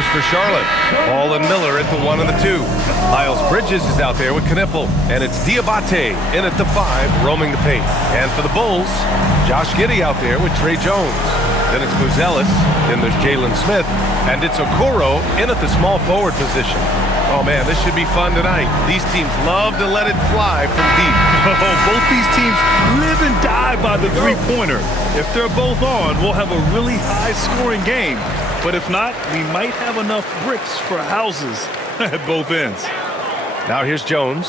pointers for Charlotte. Ball and Miller at the 1 and the 2. Miles Bridges is out there with Knipple, and it's Diabate in at the 5, roaming the paint. And for the Bulls, Josh Giddey out there with Trey Jones. Then it's Buzelis, then there's Jalen Smith, and it's Okoro in at the small forward position. Oh man, this should be fun tonight. These teams love to let it fly from deep. Both these teams live and die by the three-pointer. If they're both on, we'll have a really high-scoring game. But if not, we might have enough bricks for houses at both ends. Now here's Jones.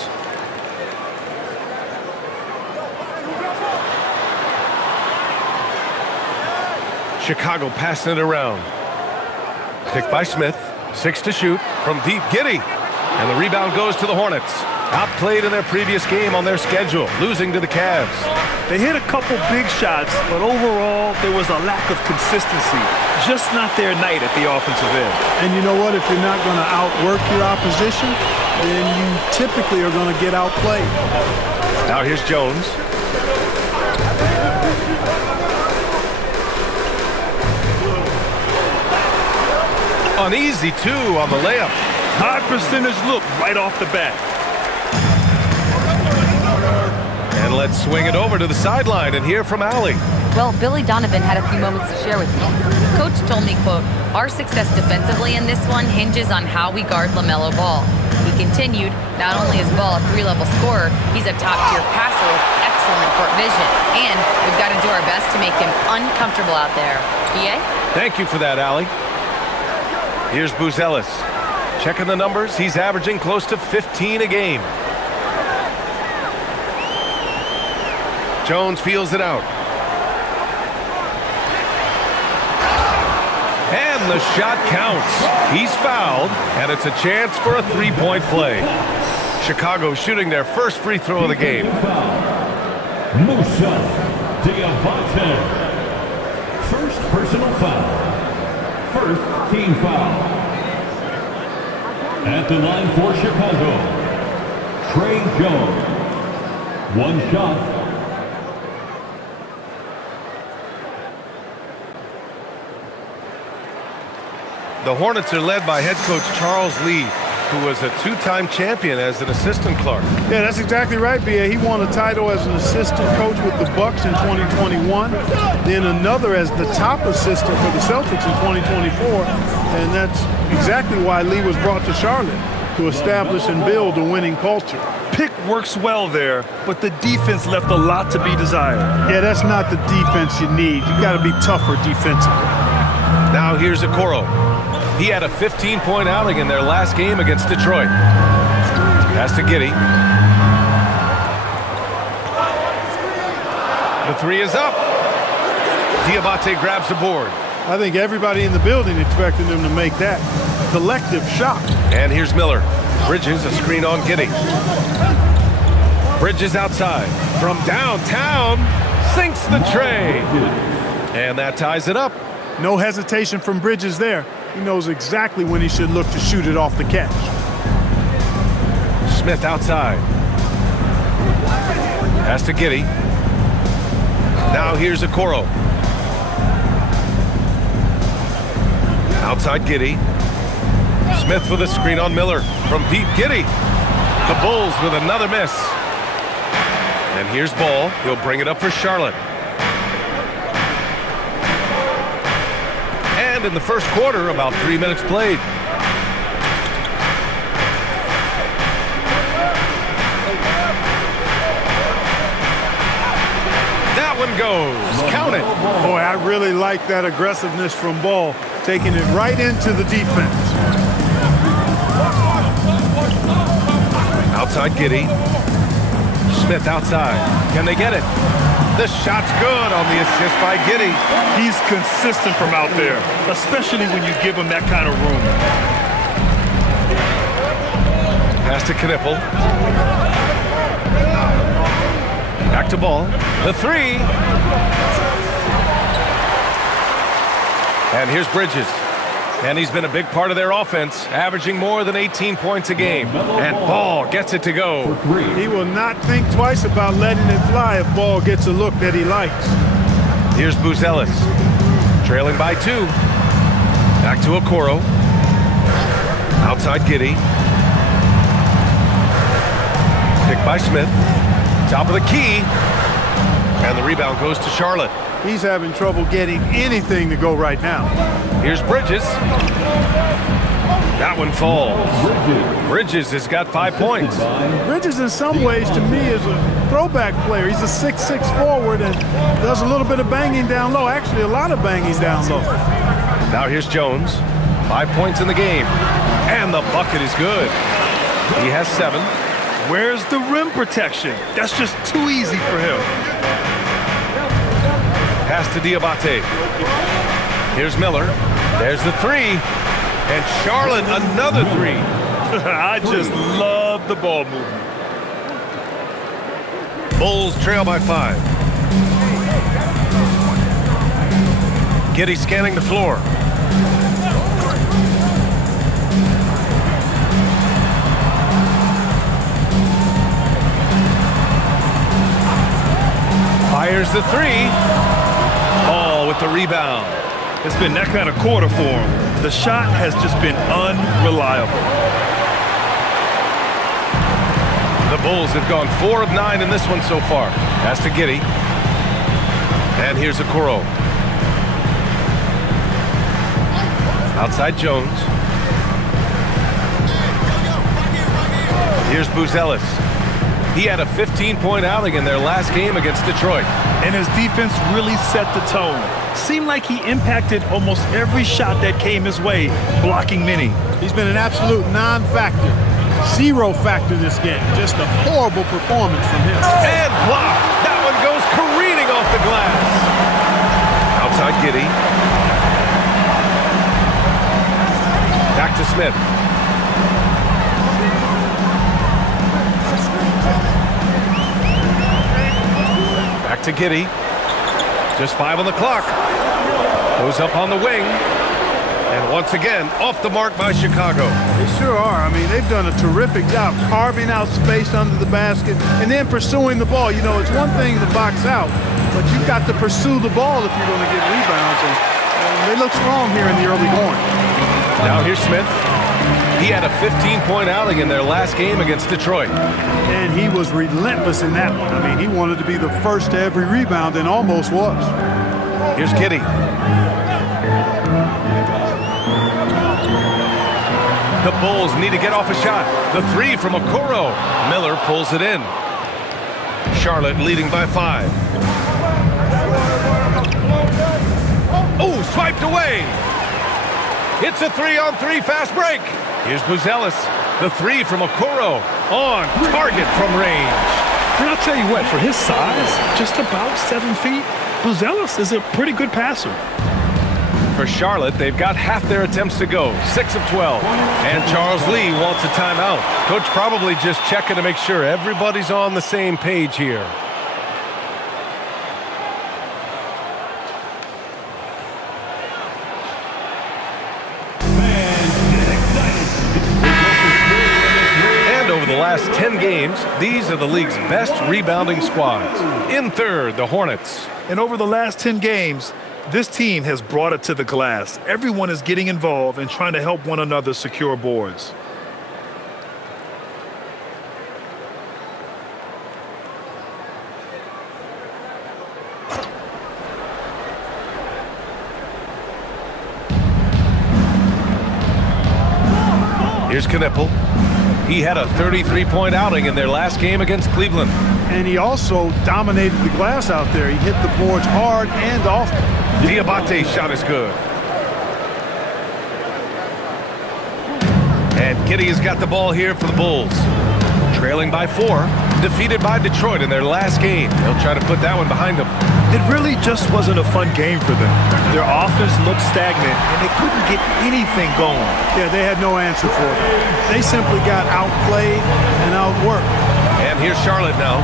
Chicago passing it around. Picked by Smith. 6 to shoot from deep. Giddey. And the rebound goes to the Hornets. Outplayed in their previous game on their schedule, losing to the Cavs. They hit a couple big shots, but overall, there was a lack of consistency. Just not their night at the offensive end. And you know what? If you're not going to outwork your opposition, then you typically are going to get outplayed. Now here's Jones. Uneasy, too, on the layup. High percentage look right off the bat. And let's swing it over to the sideline and hear from Allie. Well, Billy Donovan had a few moments to share with me. Coach told me, quote, "Our success defensively in this one hinges on how we guard LaMelo Ball." He continued, not only is Ball a 3-level scorer, he's a top-tier passer with excellent court vision. And we've got to do our best to make him uncomfortable out there. BA? Thank you for that, Allie. Here's Buzelis. Checking the numbers, he's averaging close to 15 a game. Jones feels it out. And the shot counts. He's fouled, and it's a chance for a three-point play. Chicago shooting their first free throw of the game. Musa Diabate. First personal foul. First team foul. At the line for Chicago, Trey Jones. One shot. The Hornets are led by head coach Charles Lee, who was a 2-time champion as an assistant clerk. Yeah, that's exactly right, B.A. He won a title as an assistant coach with the Bucks in 2021, then another as the top assistant for the Celtics in 2024, and that's exactly why Lee was brought to Charlotte, to establish and build a winning culture. Pick works well there, but the defense left a lot to be desired. Yeah, that's not the defense you need. You got to be tougher defensively. Now here's Okoro. He had a 15-point outing in their last game against Detroit. Pass to Giddey. The 3 is up. Diabate grabs the board. I think everybody in the building expected him to make that collective shot. And here's Miller. Bridges, a screen on Giddey. Bridges outside. From downtown, sinks the tray. And that ties it up. No hesitation from Bridges there. He knows exactly when he should look to shoot it off the catch. Smith outside. Pass to Giddey. Now here's Okoro. Outside Giddey. Smith with a screen on Miller. From deep, Giddey. The Bulls with another miss. And here's Ball. He'll bring it up for Charlotte. And in the first quarter, about 3 minutes played. That one goes. Count it. Boy, I really like that aggressiveness from Ball, taking it right into the defense. Outside Giddey. Smith outside. Can they get it? The shot's good on the assist by Giddey. He's consistent from out there, especially when you give him that kind of room. Pass to Knipple. Back to Ball. The 3. And here's Bridges. And he's been a big part of their offense, averaging more than 18 points a game. And Ball gets it to go. He will not think twice about letting it fly if Ball gets a look that he likes. Here's Buzelis, trailing by 2. Back to Okoro. Outside Giddey. Picked by Smith. Top of the key. And the rebound goes to Charlotte. He's having trouble getting anything to go right now. Here's Bridges. That one falls. Bridges has got 5 points. Bridges, in some ways, to me, is a throwback player. He's a 6'6" forward and does a little bit of banging down low. Actually, a lot of banging down low. Now here's Jones. 5 points in the game. And the bucket is good. He has 7. Where's the rim protection? That's just too easy for him. Pass to Diabate. Here's Miller. There's the 3. And Charlotte, another 3. I just love the ball movement. Bulls trail by 5. Giddey scanning the floor. Fires the 3. Ball with the rebound. It's been that kind of quarter for him. The shot has just been unreliable. The Bulls have gone 4 of 9 in this one so far. Pass to Giddey. And here's Okoro. Outside Jones. Here's Buzelis. He had a 15-point outing in their last game against Detroit. And his defense really set the tone. Seemed like he impacted almost every shot that came his way, blocking many. He's been an absolute non-factor. 0 factor this game. Just a horrible performance from him. And blocked. That one goes careening off the glass. Outside Giddey. Back to Smith. Back to Giddey. Just 5 on the clock. Goes up on the wing. And once again, off the mark by Chicago. They sure are. I mean, they've done a terrific job carving out space under the basket and then pursuing the ball. You know, it's one thing to box out, but you've got to pursue the ball if you're going to get rebounds. And they look strong here in the early going. Now here's Smith. He had a 15-point outing in their last game against Detroit. And he was relentless in that one. I mean, he wanted to be the first to every rebound and almost was. Here's Giddey. The Bulls need to get off a shot. The 3 from Okoro. Miller pulls it in. Charlotte leading by 5. Oh, swiped away. It's a 3-on-3 fast break. Here's Buzelis. The 3 from Okoro. On target from range. And I'll tell you what, for his size, just about 7 feet, Buzelis is a pretty good passer. For Charlotte, they've got half their attempts to go, 6 of 12. And Charles Lee wants a timeout. Coach probably just checking to make sure everybody's on the same page here. And over the last 10 games, these are the league's best rebounding squads. In third, the Hornets. And over the last 10 games, this team has brought it to the glass. Everyone is getting involved and trying to help one another secure boards. Here's Knippel. He had a 33-point outing in their last game against Cleveland. And he also dominated the glass out there. He hit the boards hard and often. Diabate's shot is good. And Giddey has got the ball here for the Bulls. Trailing by 4. Defeated by Detroit in their last game. They'll try to put that one behind them. It really just wasn't a fun game for them. Their offense looked stagnant, and they couldn't get anything going. Yeah, they had no answer for it. They simply got outplayed and outworked. And here's Charlotte now,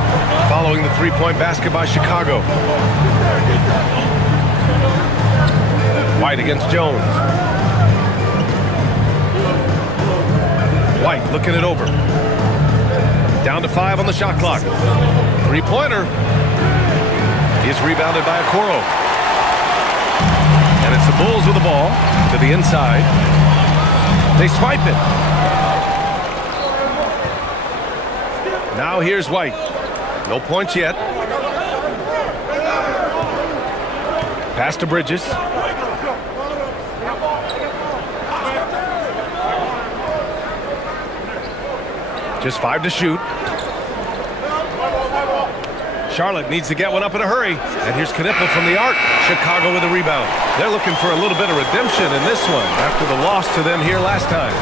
following the 3-point basket by Chicago. White against Jones. White looking it over. Down to 5 on the shot clock. 3-pointer is rebounded by Okoro. And it's the Bulls with the ball to the inside. They swipe it. Now here's White. No points yet. Pass to Bridges. Just 5 to shoot. Charlotte needs to get one up in a hurry. And here's Knipple from the arc. Chicago with a rebound. They're looking for a little bit of redemption in this one after the loss to them here last time.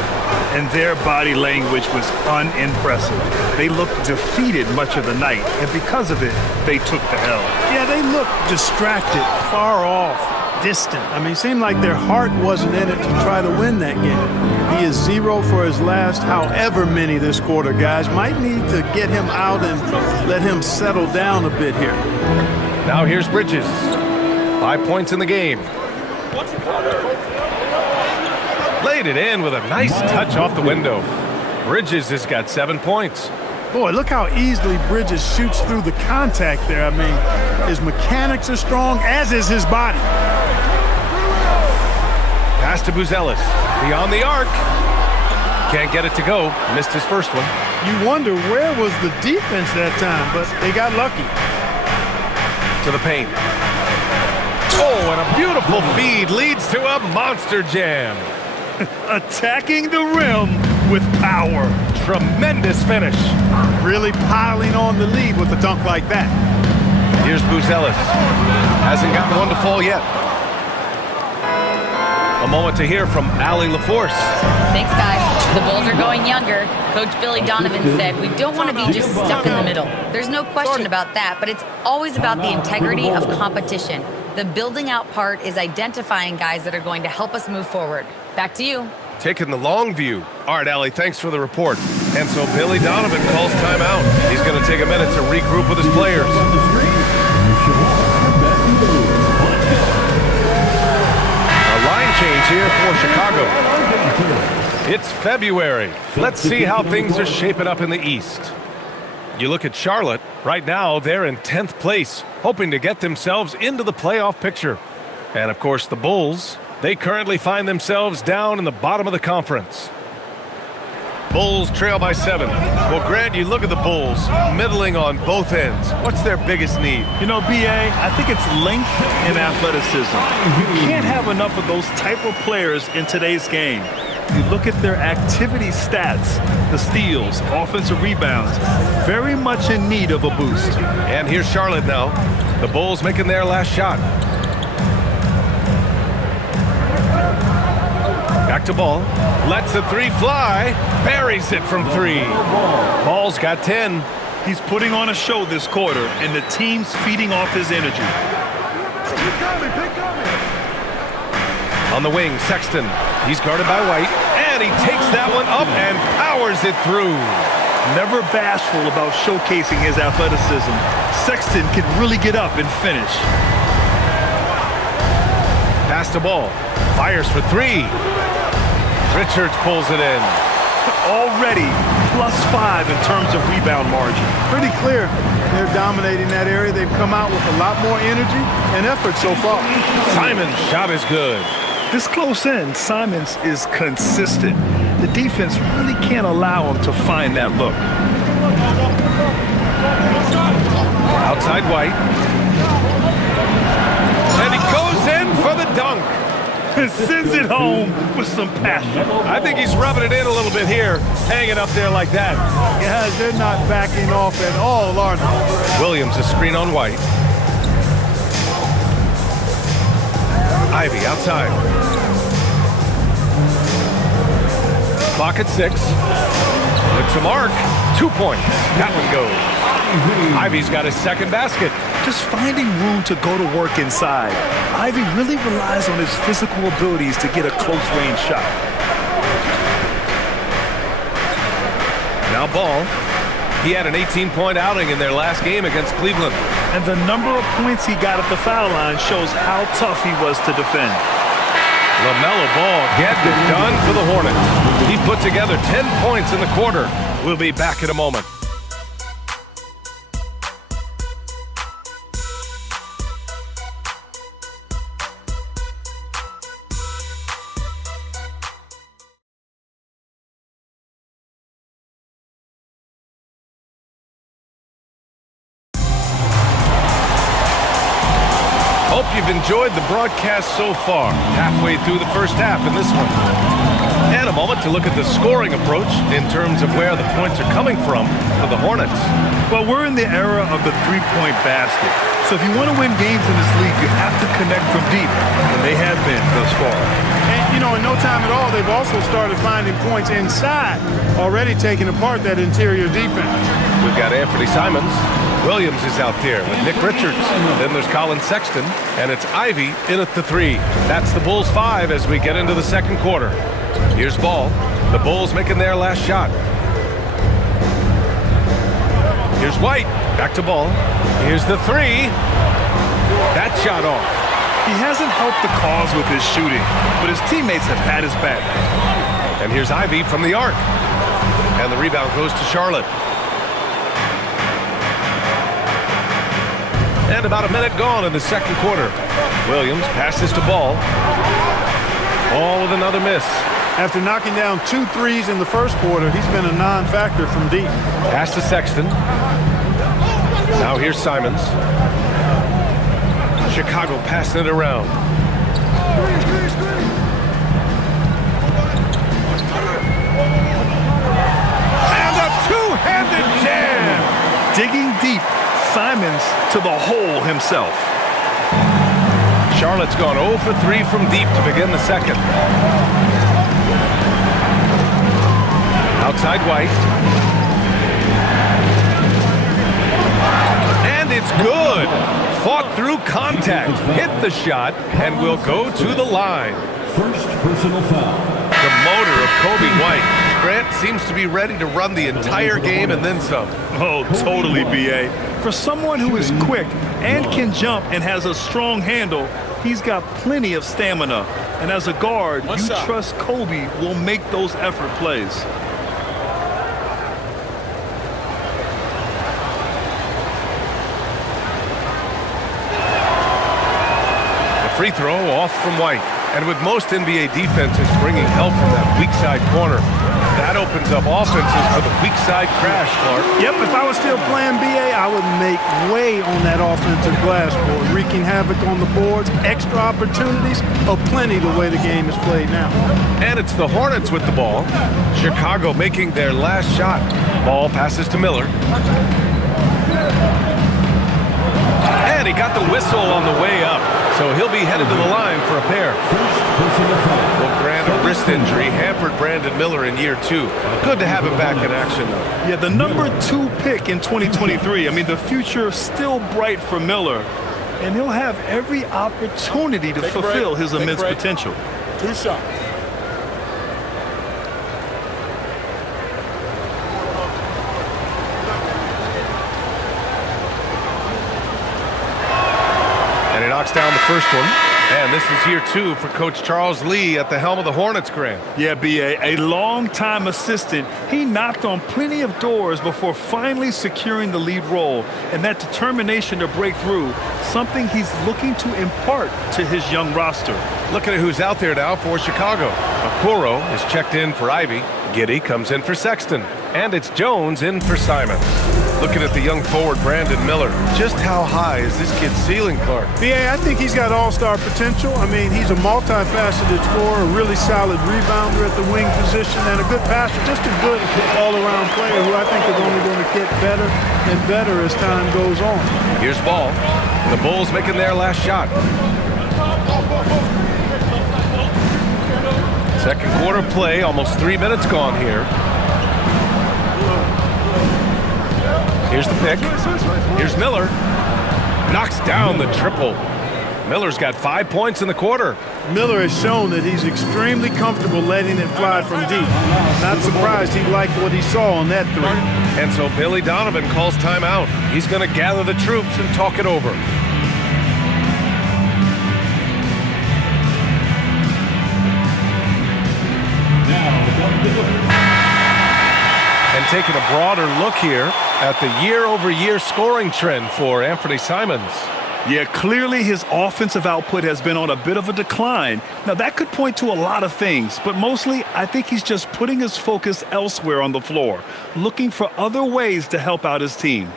And their body language was unimpressive. They looked defeated much of the night, and because of it, they took the L. Yeah, they looked distracted, far off, distant. I mean, it seemed like their heart wasn't in it to try to win that game. He is 0 for his last however many this quarter, guys. Might need to get him out and let him settle down a bit here. Now here's Bridges. 5 points in the game. Laid it in with a nice touch off the window. Bridges has got 7 points. Boy, look how easily Bridges shoots through the contact there. I mean, his mechanics are strong, as is his body. Pass to Buzelis. Beyond the arc. Can't get it to go. Missed his first one. You wonder where was the defense that time, but they got lucky. To the paint. Oh, and a beautiful feed leads to a monster jam. Attacking the rim with power. Tremendous finish. Really piling on the lead with a dunk like that. Here's Buzelis. Hasn't gotten one to fall yet. A moment to hear from Allie LaForce. Thanks, guys. The Bulls are going younger. Coach Billy Donovan said, we don't want to be just stuck in the middle. There's no question about that, but it's always about the integrity of competition. The building out part is identifying guys that are going to help us move forward. Back to you. Taking the long view. All right, Allie, thanks for the report. And so Billy Donovan calls timeout. He's going to take a minute to regroup with his players. A line change here for Chicago. It's February. Let's see how things are shaping up in the East. You look at Charlotte. Right now, they're in 10th place, hoping to get themselves into the playoff picture. And, of course, the Bulls, they currently find themselves down in the bottom of the conference. Bulls trail by 7. Well, Grant, you look at the Bulls, middling on both ends. What's their biggest need? You know, B.A., I think it's length and athleticism. You can't have enough of those type of players in today's game. You look at their activity stats, the steals, offensive rebounds, very much in need of a boost. And here's Charlotte now. The Bulls making their last shot. Back to Ball. Lets the 3 fly. Buries it from 3. Ball's got 10. He's putting on a show this quarter, and the team's feeding off his energy. On the wing, Sexton. He's guarded by White, and he takes that one up and powers it through. Never bashful about showcasing his athleticism, Sexton can really get up and finish. Pass to Ball. Fires for 3. Richards pulls it in. Already +5 in terms of rebound margin. Pretty clear they're dominating that area. They've come out with a lot more energy and effort so far. Simon's shot is good. This close in, Simons is consistent. The defense really can't allow him to find that look. Outside White. And he goes in for the dunk. Sends it home with some passion. I think he's rubbing it in a little bit here, hanging up there like that. Guys, they're not backing off at all, are they? Williams, a screen on White. Ivy outside. Clock at 6. With to mark. 2 points. That one goes. Ivy's got his second basket. Just finding room to go to work inside. Ivy really relies on his physical abilities to get a close-range shot. Now Ball. He had an 18-point outing in their last game against Cleveland. And the number of points he got at the foul line shows how tough he was to defend. LaMelo Ball getting it done for the Hornets. He put together 10 points in the quarter. We'll be back in a moment. you've enjoyed the broadcast so far. Halfway through the first half in this one. And a moment to look at the scoring approach in terms of where the points are coming from for the Hornets. Well, we're in the era of the three-point basket. So if you want to win games in this league, you have to connect from deep, and they have been thus far. And, you know, in no time at all, they've also started finding points inside, already taking apart that interior defense. We've got Anthony Simons. Williams is out there with Nick Richards. Then there's Colin Sexton, and it's Ivy in at the 3. That's the Bulls 5 as we get into the second quarter. Here's Ball. The Bulls making their last shot. Here's White. Back to Ball. Here's the 3. That shot off. He hasn't helped the cause with his shooting, but his teammates have had his back. And here's Ivy from the arc. And the rebound goes to Charlotte. And about a minute gone in the second quarter. Williams passes to Ball. Ball with another miss. After knocking down 2 threes in the first quarter, he's been a non-factor from deep. Pass to Sexton. Now here's Simons. Chicago passing it around. And a two-handed jam. Digging deep, Simons to the hole himself. Charlotte's gone 0 for 3 from deep to begin the second. Outside White. And it's good. Fought through contact, hit the shot, and will go to the line. First personal foul. The motor of Kobe White. Grant seems to be ready to run the entire game and then some. Oh, totally, B.A. For someone who is quick and can jump and has a strong handle, he's got plenty of stamina. And as a guard, you trust Kobe will make those effort plays. Free throw off from White. And with most NBA defenses bringing help from that weak side corner, that opens up offenses for the weak side crash, Clark. Yep, if I was still playing BA, I would make way on that offensive glass board, wreaking havoc on the boards, extra opportunities, plenty the way the game is played now. And it's the Hornets with the ball. Chicago making their last shot. Ball passes to Miller. And he got the whistle on the way up. So he'll be headed to the line for a pair. Well, Grant, a wrist injury hampered Brandon Miller in year 2. Good to have him back in action, though. Yeah, the number 2 pick in 2023. I mean, the future still bright for Miller. And he'll have every opportunity to fulfill his immense potential. 2 shots. And he knocks down the first one. And this is year 2 for Coach Charles Lee at the helm of the Hornets, Grant. Yeah, B.A., a long-time assistant. He knocked on plenty of doors before finally securing the lead role. And that determination to break through, something he's looking to impart to his young roster. Looking at who's out there now for Chicago. Okoro is checked in for Ivy. Giddey comes in for Sexton. And it's Jones in for Simons. Looking at the young forward, Brandon Miller. Just how high is this kid's ceiling, Clark? BA, I think he's got all-star potential. I mean, he's a multifaceted scorer, a really solid rebounder at the wing position, and a good passer, just a good all-around player who I think is only going to get better and better as time goes on. Here's Ball. The Bulls making their last shot. Second quarter play, almost 3 minutes gone here. Here's the pick. Here's Miller. Knocks down the triple. Miller's got 5 points in the quarter. Miller has shown that he's extremely comfortable letting it fly from deep. Not surprised he liked what he saw on that 3. And so Billy Donovan calls timeout. He's going to gather the troops and talk it over. And taking a broader look here at the year-over-year scoring trend for Anthony Simons. Yeah, clearly his offensive output has been on a bit of a decline. Now, that could point to a lot of things, but mostly I think he's just putting his focus elsewhere on the floor, looking for other ways to help out his team.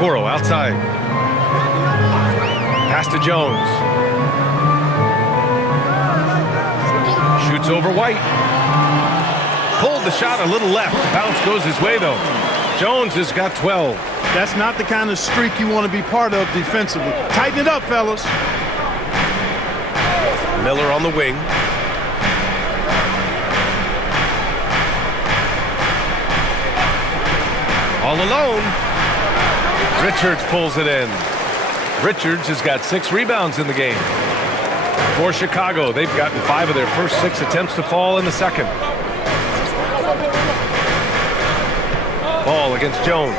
Okoro outside. Pass to Jones. Shoots over White. Pulled the shot a little left. Bounce goes his way, though. Jones has got 12. That's not the kind of streak you want to be part of defensively. Tighten it up, fellas. Miller on the wing. All alone. Richards pulls it in. Richards has got 6 rebounds in the game. For Chicago, they've gotten 5 of their first 6 attempts to fall in the second. Ball against Jones.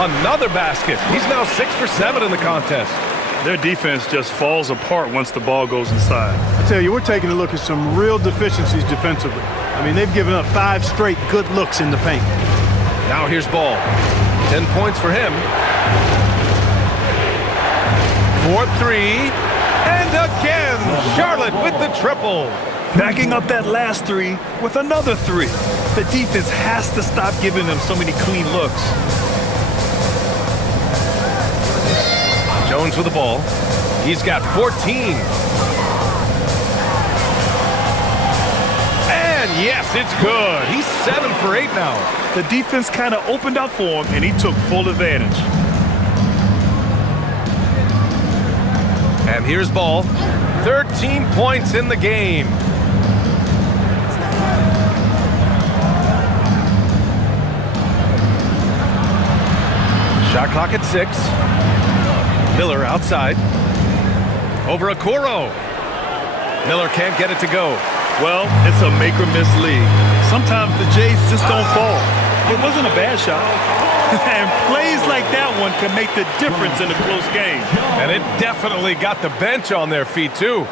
Another basket. He's now 6 for 7 in the contest. Their defense just falls apart once the ball goes inside. I tell you, we're taking a look at some real deficiencies defensively. I mean, they've given up 5 straight good looks in the paint. Now here's Ball. 10 points for him. 4-3. And again, Charlotte with the triple. Backing up that last 3 with another 3. The defense has to stop giving them so many clean looks. Jones with the ball. He's got 14. And yes, it's good. He's 7 for 8 now. The defense kind of opened up for him, and he took full advantage. And here's Ball. 13 points in the game. Shot clock at 6. Miller outside. Over Okoro. Miller can't get it to go. Well, it's a make-or-miss league. Sometimes the Jays just don't fall. It wasn't a bad shot. And plays like that one can make the difference in a close game. And it definitely got the bench on their feet, too.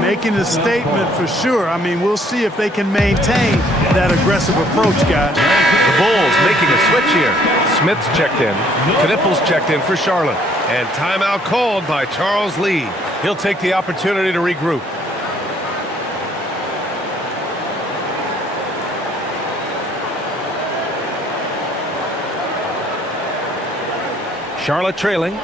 Making a statement for sure. I mean, we'll see if they can maintain that aggressive approach, guys. The Bulls making a switch here. Smith's checked in. Knipple's checked in for Charlotte. And timeout called by Charles Lee. He'll take the opportunity to regroup. Charlotte trailing.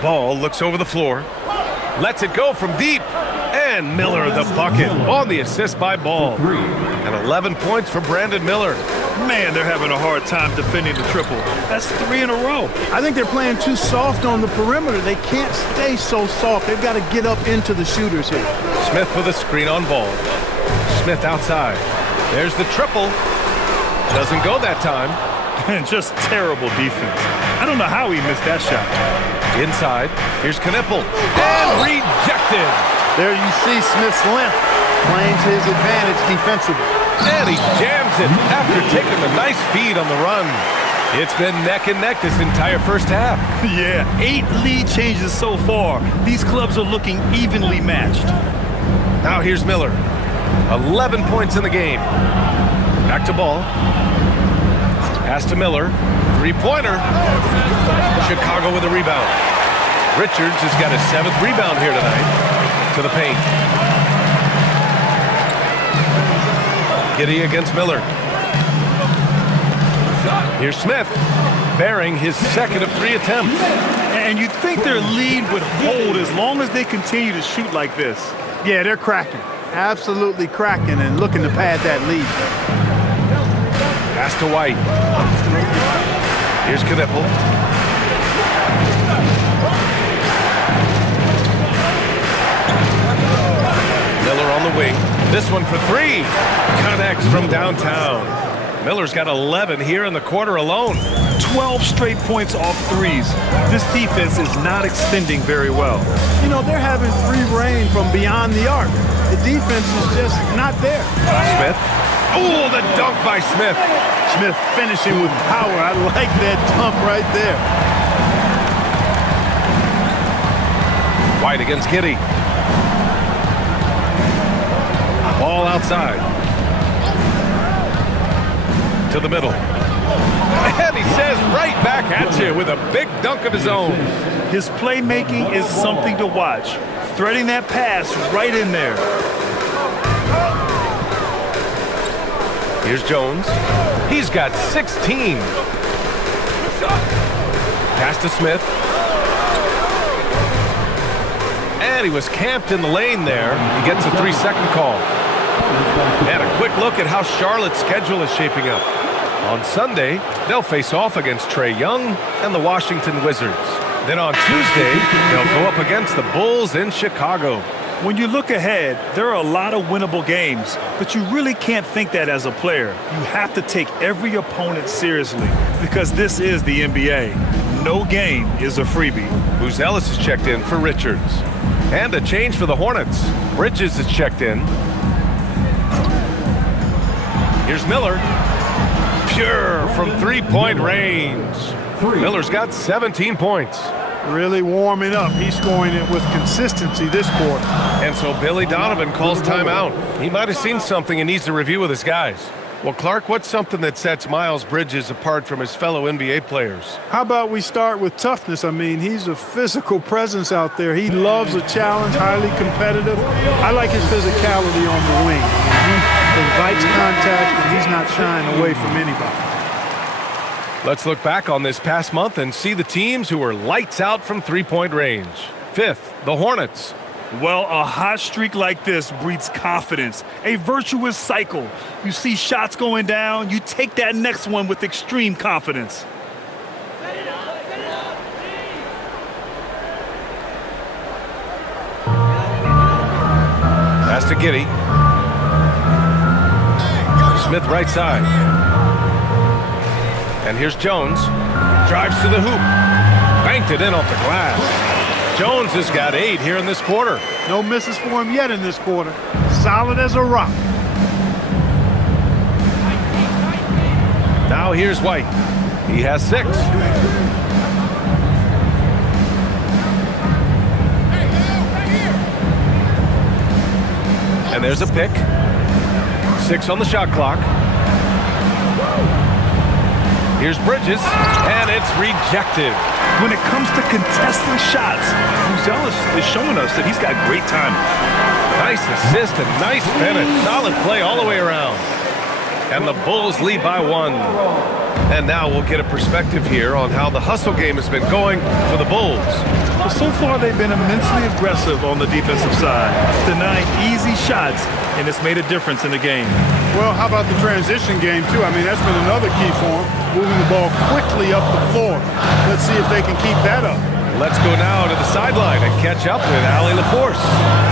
Ball looks over the floor. Lets it go from deep. And Miller the bucket on the assist by Ball. And 11 points for Brandon Miller. Man, they're having a hard time defending the triple. That's 3 in a row. I think they're playing too soft on the perimeter. They can't stay so soft. They've got to get up into the shooters here. Smith with a screen on Ball. Smith outside. There's the triple. Doesn't go that time. And just terrible defense. I don't know how he missed that shot. Inside. Here's Kniple. And rejected. There you see Smith's length playing to his advantage defensively. And he jams it after taking a nice feed on the run. It's been neck and neck this entire first half. Yeah, 8 lead changes so far. These clubs are looking evenly matched. Now here's Miller. 11 points in the game. Back to Ball. Pass to Miller. 3-pointer. Chicago with a rebound. Richards has got his 7th rebound here tonight. To the paint. Giddey against Miller. Here's Smith, bearing his 2nd of 3 attempts. And you'd think their lead would hold as long as they continue to shoot like this. Yeah, they're cracking. Absolutely cracking and looking to pad that lead. Pass to White. Here's Kniple. Miller on the wing. This one for 3. Connects from downtown. Miller's got 11 here in the quarter alone. 12 straight points off threes. This defense is not extending very well. You know, they're having free reign from beyond the arc. The defense is just not there. Smith. Oh, the dunk by Smith. Smith finishing with power. I like that dunk right there. White against Giddey. Ball outside. To the middle. And he says right back at you with a big dunk of his own. His playmaking is something to watch. Threading that pass right in there. Here's Jones. He's got 16. Pass to Smith. And he was camped in the lane there. He gets a 3-second call. And a quick look at how Charlotte's schedule is shaping up. On Sunday, they'll face off against Trae Young and the Washington Wizards. Then on Tuesday, they'll go up against the Bulls in Chicago. When you look ahead, there are a lot of winnable games, but you really can't think that as a player. You have to take every opponent seriously because this is the NBA. No game is a freebie. Buzelis is checked in for Richards. And a change for the Hornets. Bridges is checked in. Here's Miller. Pure from three-point range. Miller's got 17 points. Really warming up. He's scoring it with consistency this quarter. And so Billy Donovan calls timeout. He might have seen something and needs to review with his guys. Well, Clark, what's something that sets Miles Bridges apart from his fellow NBA players? How about we start with toughness? I mean, he's a physical presence out there. He loves a challenge, highly competitive. I like his physicality on the wing. He invites contact, and he's not shying away from anybody. Let's look back on this past month and see the teams who were lights out from three-point range. Fifth, the Hornets. Well, a hot streak like this breeds confidence, a virtuous cycle. You see shots going down, you take that next one with extreme confidence. Pass to Giddey. Smith right side. And here's Jones. Drives to the hoop. Banked it in off the glass. Jones has got 8 here in this quarter. No misses for him yet in this quarter. Solid as a rock. Now here's White. He has 6. And there's a pick. 6 on the shot clock. Here's Bridges, and it's rejected. When it comes to contesting shots, Buzelis is showing us that he's got great timing. Nice assist and nice finish. Solid play all the way around. And the Bulls lead by 1. And now we'll get a perspective here on how the hustle game has been going for the Bulls. Well, so far they've been immensely aggressive on the defensive side, denying easy shots, and it's made a difference in the game. Well, how about the transition game, too? I mean, that's been another key for them, moving the ball quickly up the floor. Let's see if they can keep that up. Let's go now to the sideline and catch up with Allie LaForce.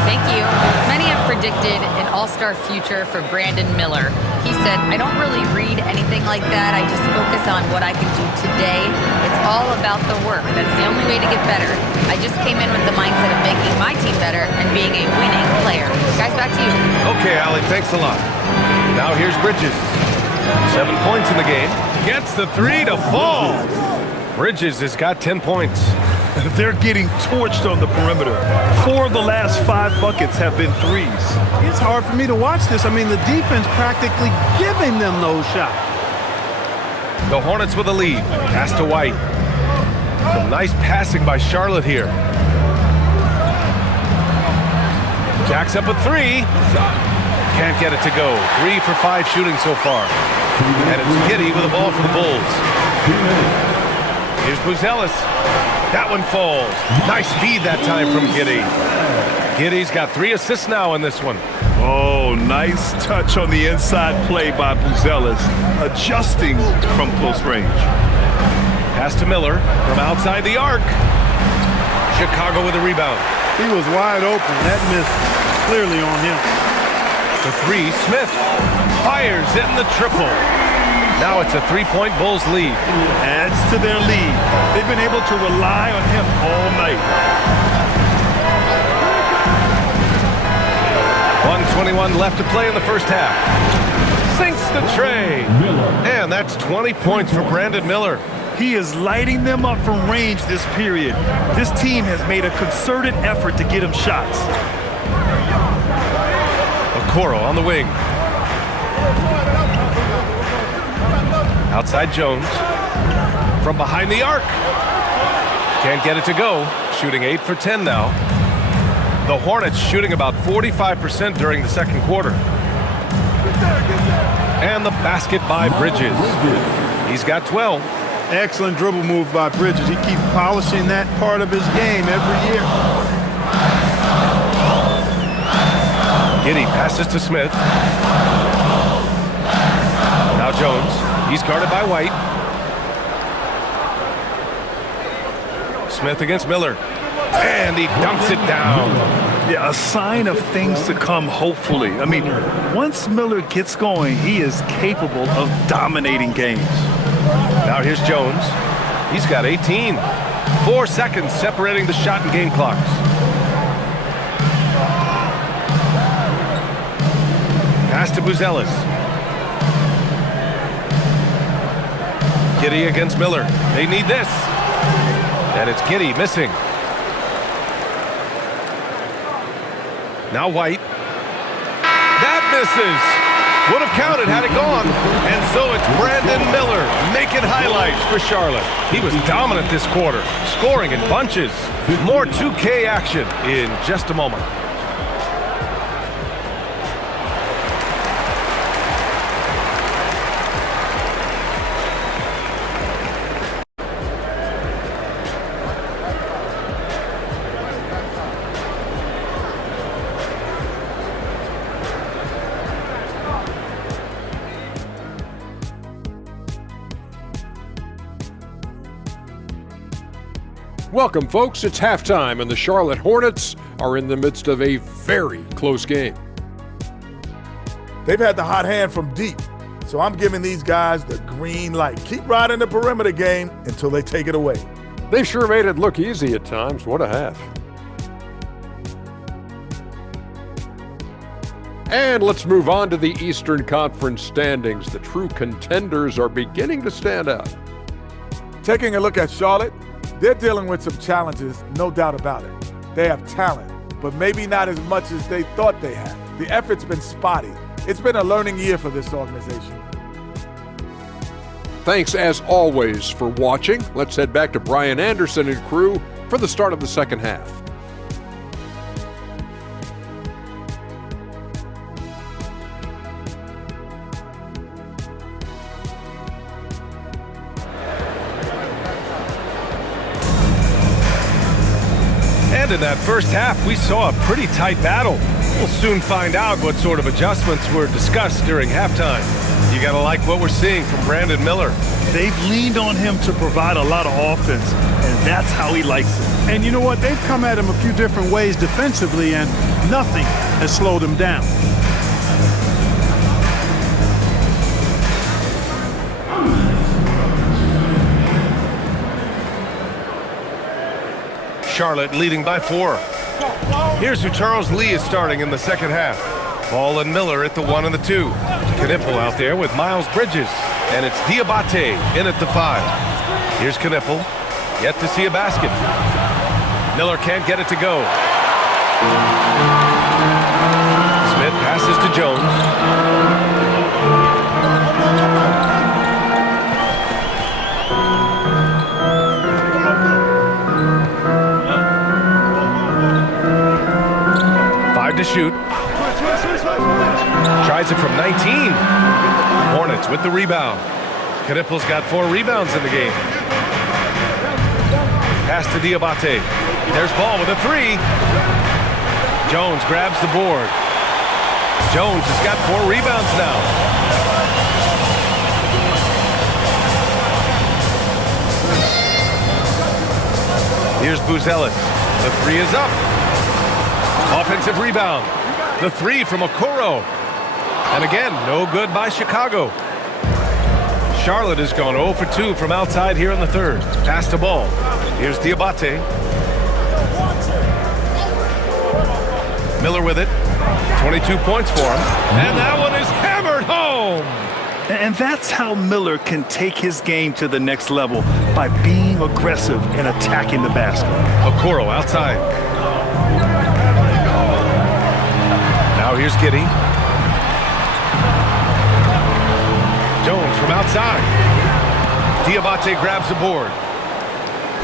Thank you. Many have predicted an all-star future for Brandon Miller. He said, I don't really read anything like that. I just focus on what I can do today. It's all about the work. That's the only way to get better. I just came in with the mindset of making my team better and being a winning player. Guys, back to you. Okay, Allie, thanks a lot. Now here's Bridges. 7 points in the game. Gets the 3 to fall. Bridges has got 10 points. They're getting torched on the perimeter. 4 of the last 5 buckets have been threes. It's hard for me to watch this. I mean, the defense practically giving them those shots. The Hornets with a lead. Pass to White. Some nice passing by Charlotte here. Jacks up a 3. Can't get it to go. 3 for 5 shooting so far. And it's Giddey with the ball for the Bulls. Here's Buzelis. That one falls. Nice feed that time from Giddey. Giddey's got 3 assists now in this one. Oh, nice touch on the inside play by Buzelis, adjusting from close range. Pass to Miller from outside the arc. Chicago with a rebound. He was wide open. That miss clearly on him. The 3, Smith fires in the triple. Now it's a 3-point Bulls lead. Adds to their lead. They've been able to rely on him all night. 1:21 left to play in the first half. Sinks the tray. And that's 20 points for Brandon Miller. He is lighting them up from range this period. This team has made a concerted effort to get him shots. Okoro on the wing. Outside Jones. From behind the arc. Can't get it to go. Shooting 8 for 10 now. The Hornets shooting about 45% during the second quarter. And the basket by Bridges. He's got 12. Excellent dribble move by Bridges. He keeps polishing that part of his game every year. Giddey passes to Smith. Now Jones. He's guarded by White. Smith against Miller. And he dunks it down. Yeah, a sign of things to come, hopefully. I mean, once Miller gets going, he is capable of dominating games. Now here's Jones. He's got 18. 4 seconds separating the shot and game clocks. Pass to Buzelis. Giddey against Miller. They need this. And it's Giddey missing. Now White. That misses. Would have counted had it gone. And so it's Brandon Miller making highlights for Charlotte. He was dominant this quarter, scoring in bunches. More 2K action in just a moment. Welcome, folks. It's halftime, and the Charlotte Hornets are in the midst of a very close game. They've had the hot hand from deep, so I'm giving these guys the green light. Keep riding the perimeter game until they take it away. They sure made it look easy at times. What a half. And let's move on to the Eastern Conference standings. The true contenders are beginning to stand out. Taking a look at Charlotte, they're dealing with some challenges, no doubt about it. They have talent, but maybe not as much as they thought they had. The effort's been spotty. It's been a learning year for this organization. Thanks, as always, for watching. Let's head back to Brian Anderson and crew for the start of the second half. And in that first half, we saw a pretty tight battle. We'll soon find out what sort of adjustments were discussed during halftime. You gotta like what we're seeing from Brandon Miller. They've leaned on him to provide a lot of offense, and that's how he likes it. And you know what? They've come at him a few different ways defensively, and nothing has slowed him down. Charlotte leading by 4. Here's who Charles Lee is starting in the second half. Ball and Miller at the 1 and the 2. Knipple out there with Miles Bridges. And it's Diabate in at the 5. Here's Knipple. Yet to see a basket. Miller can't get it to go. Smith passes to Jones. To shoot. Tries it from 19. Hornets with the rebound. Knipple's got 4 rebounds in the game. Pass to Diabate. There's Ball with a 3. Jones grabs the board. Jones has got 4 rebounds now. Here's Buzelis. The 3 is up. Offensive rebound. The 3 from Okoro. And again, no good by Chicago. Charlotte has gone 0 for 2 from outside here in the third. Pass to Ball. Here's Diabate. Miller with it. 22 points for him. And that one is hammered home. And that's how Miller can take his game to the next level, by being aggressive and attacking the basket. Okoro outside. Now here's Giddey. Jones from outside. Diabate grabs the board.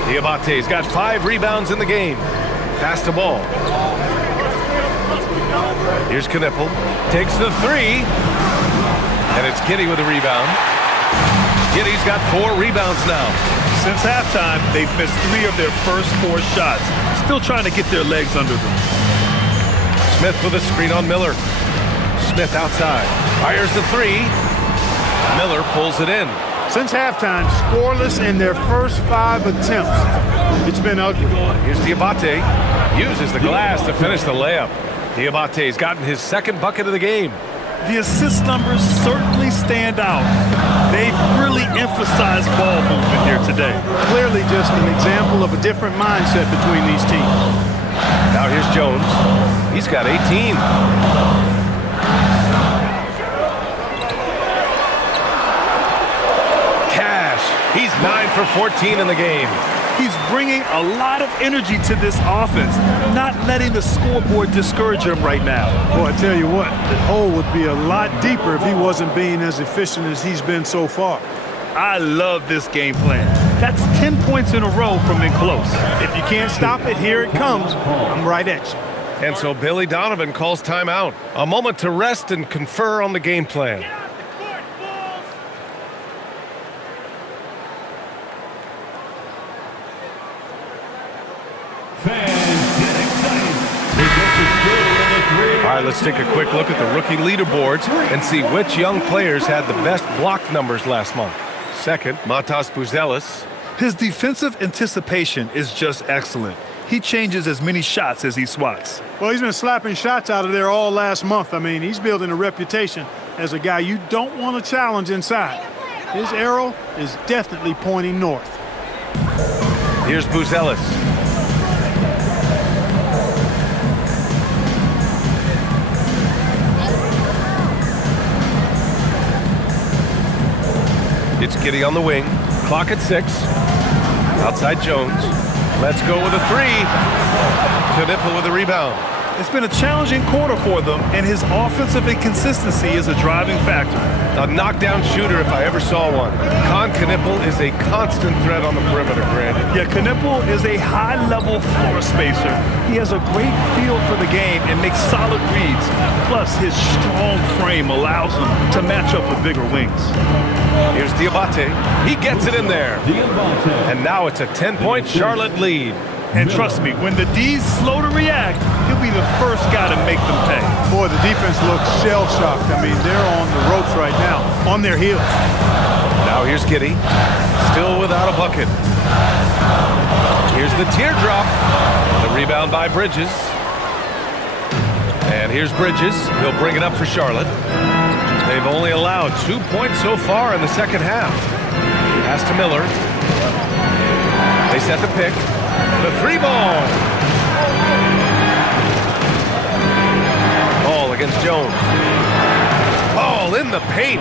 Diabate's got 5 rebounds in the game. Pass to Ball. Here's Knippel. Takes the three. And it's Giddey with a rebound. Giddey's got 4 rebounds now. Since halftime, they've missed 3 of their first 4 shots. Still trying to get their legs under them. Smith with a screen on Miller. Smith outside. Fires the 3. Miller pulls it in. Since halftime, scoreless in their first 5 attempts. It's been ugly. Here's Diabate. Uses the glass to finish the layup. Diabate's gotten his 2nd bucket of the game. The assist numbers certainly stand out. They've really emphasized ball movement here today. Clearly just an example of a different mindset between these teams. Now here's Jones. He's got 18. He's 9 for 14 in the game. He's bringing a lot of energy to this offense, not letting the scoreboard discourage him right now. Boy, I tell you what, the hole would be a lot deeper if he wasn't being as efficient as he's been so far. I love this game plan. That's 10 points in a row from in close. If you can't stop it, here it comes. I'm right at you. And so Billy Donovan calls timeout. A moment to rest and confer on the game plan. All right, let's take a quick look at the rookie leaderboards and see which young players had the best block numbers last month. Second, Matas Buzelis. His defensive anticipation is just excellent. He changes as many shots as he swats. Well, he's been slapping shots out of there all last month. I mean, he's building a reputation as a guy you don't want to challenge inside. His arrow is definitely pointing north. Here's Buzelis. It's Giddey on the wing. Clock at 6. Outside Jones. Let's go with a 3. Knippel with a rebound. It's been a challenging quarter for them, and his offensive inconsistency is a driving factor. A knockdown shooter if I ever saw one. Knippel is a constant threat on the perimeter, Grant. Yeah, Knippel is a high-level floor spacer. He has a great feel for the game and makes solid reads. Plus, his strong frame allows him to match up with bigger wings. Here's Diabate. He gets it in there. And now it's a 10-point Charlotte lead. And trust me, when the D's slow to react, he'll be the first guy to make them pay. Boy, the defense looks shell-shocked. I mean, they're on the ropes right now, on their heels. Now here's Giddey, still without a bucket. Here's the teardrop. The rebound by Bridges. And here's Bridges. He'll bring it up for Charlotte. They've only allowed 2 points so far in the second half. Pass to Miller. They set the pick. The 3-ball. Ball against Jones. Ball in the paint.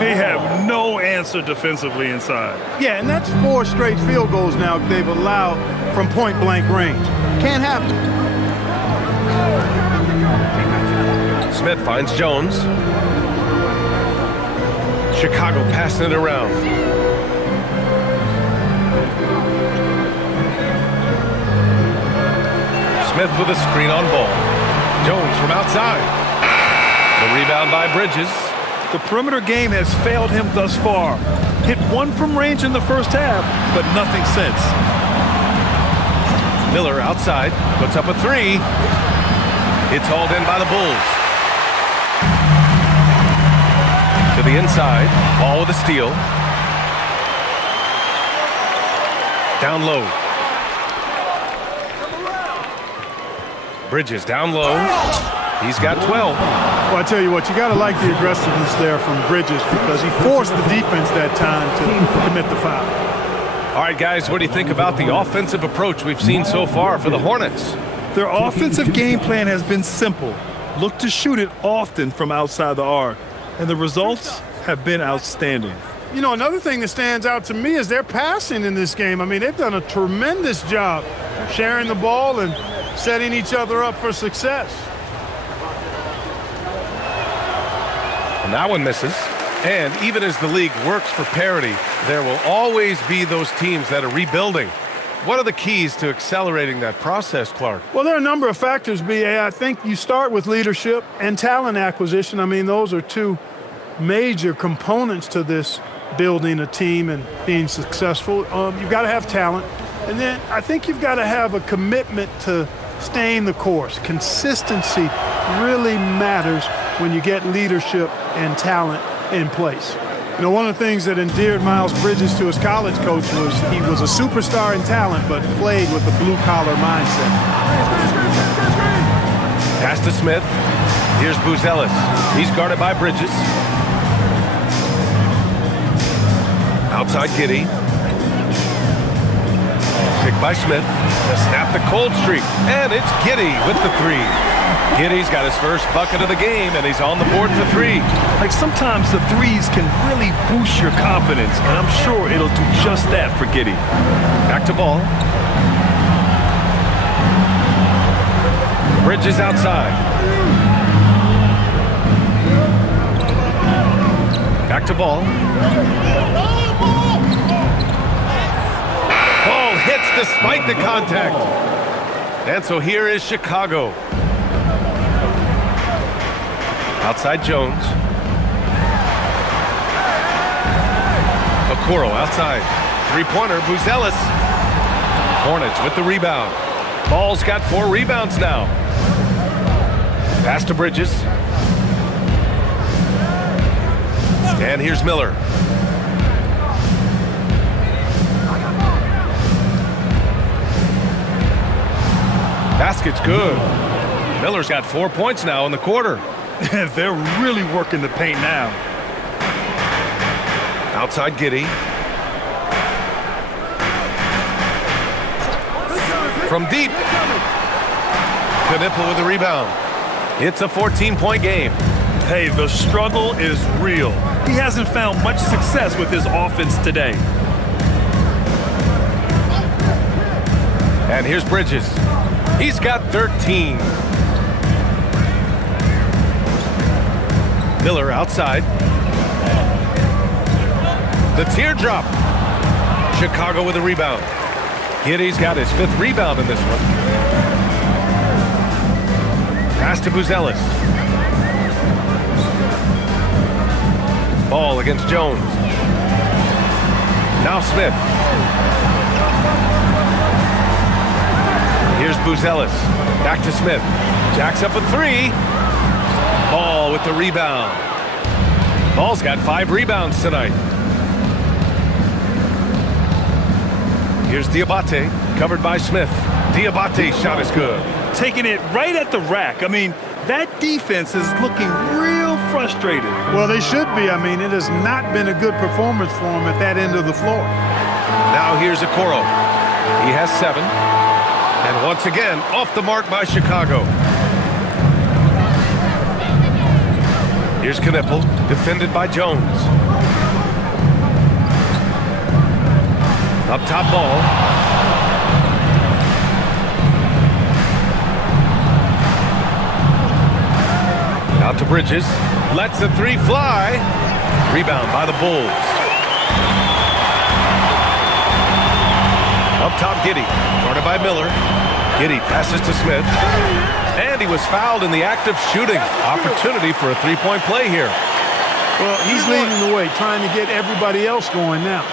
They have no answer defensively inside. Yeah, and that's 4 straight field goals now they've allowed from point-blank range. Can't happen. Smith finds Jones. Chicago passing it around. Smith with a screen on ball. Jones from outside. The rebound by Bridges. The perimeter game has failed him thus far. Hit 1 from range in the first half, but nothing since. Miller outside, puts up a 3. It's hauled in by the Bulls. To the inside, ball with a steal. Down low. Bridges down low. He's got 12. Well, I tell you what, you got to like the aggressiveness there from Bridges because he forced the defense that time to commit the foul. All right, guys, what do you think about the offensive approach we've seen so far for the Hornets? Their offensive game plan has been simple. Look to shoot it often from outside the arc, and the results have been outstanding. You know, another thing that stands out to me is their passing in this game. I mean, they've done a tremendous job sharing the ball and setting each other up for success. And that one misses. And even as the league works for parity, there will always be those teams that are rebuilding. What are the keys to accelerating that process, Clark? Well, there are a number of factors, B.A. I think you start with leadership and talent acquisition. I mean, those are two major components to this building a team and being successful. You've got to have talent. And then I think you've got to have a commitment to staying the course. Consistency really matters when you get leadership and talent in place. You know, one of the things that endeared Miles Bridges to his college coach was he was a superstar in talent, but played with a blue-collar mindset. Pass to Smith. Here's Buzelis. He's guarded by Bridges. Outside Giddey. Picked by Smith to snap the cold streak. And it's Giddey with the three. Giddey's got his first bucket of the game, and he's on the board for three. Like sometimes the threes can really boost your confidence, and I'm sure it'll do just that for Giddey. Back to Ball. Bridges outside. Back to Ball. Ball hits despite the contact. And so here is Chicago. Outside Jones. Okoro outside. Three-pointer, Buzelis. Hornets with the rebound. Ball's got 4 rebounds now. Pass to Bridges. And here's Miller. Basket's good. Miller's got 4 points now in the quarter. They're really working the paint now. Outside Giddey. From deep. Knippel with the rebound. It's a 14-point game. Hey, the struggle is real. He hasn't found much success with his offense today. And here's Bridges. He's got 13. Miller outside. The teardrop. Chicago with a rebound. Giddey's got his 5th rebound in this one. Pass to Buzelis. Ball against Jones. Now Smith. Here's Buzelis. Back to Smith. Jacks up a 3. Ball with the rebound. Ball's got 5 rebounds tonight. Here's Diabate, covered by Smith. Diabate's shot is good. Taking it right at the rack. I mean, that defense is looking real frustrated. Well, they should be. I mean, it has not been a good performance for them at that end of the floor. Now here's Okoro. He has 7. And once again, off the mark by Chicago. Here's Knippel, defended by Jones. Up top Ball. Out to Bridges. Lets the 3 fly. Rebound by the Bulls. Up top Giddey. Guarded by Miller. Giddey passes to Smith. And he was fouled in the act of shooting. Opportunity for a 3-point play here. Well, he's leading the way, trying to get everybody else going now.